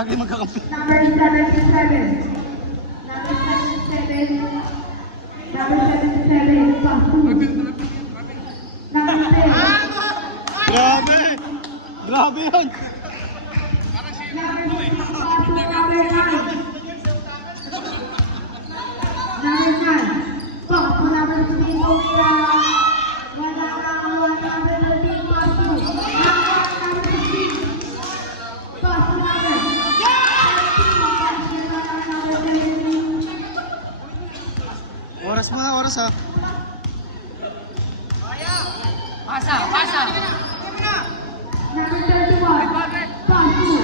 lagi magkakampi. Number 77. Number 77. Number 77. Pass 2. Number 10. Grabe! Grabe yun! Number 6. Pass 2. Number 9. Number 9. Pass 2. Number 15. Okira. Wala na ang number 13. Pass 2. Number 15. Pass 2. Number 17. Oras mga oras ha. Pasa, pasa. Number 31. Pass 2.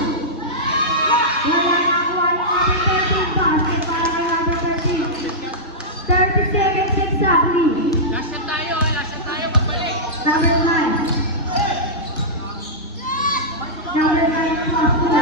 Wala na ang number 13. Pass 2 para number 13. 30 seconds exactly. Last shot tayo, magbalik. Number 9. Number 9 pass 2.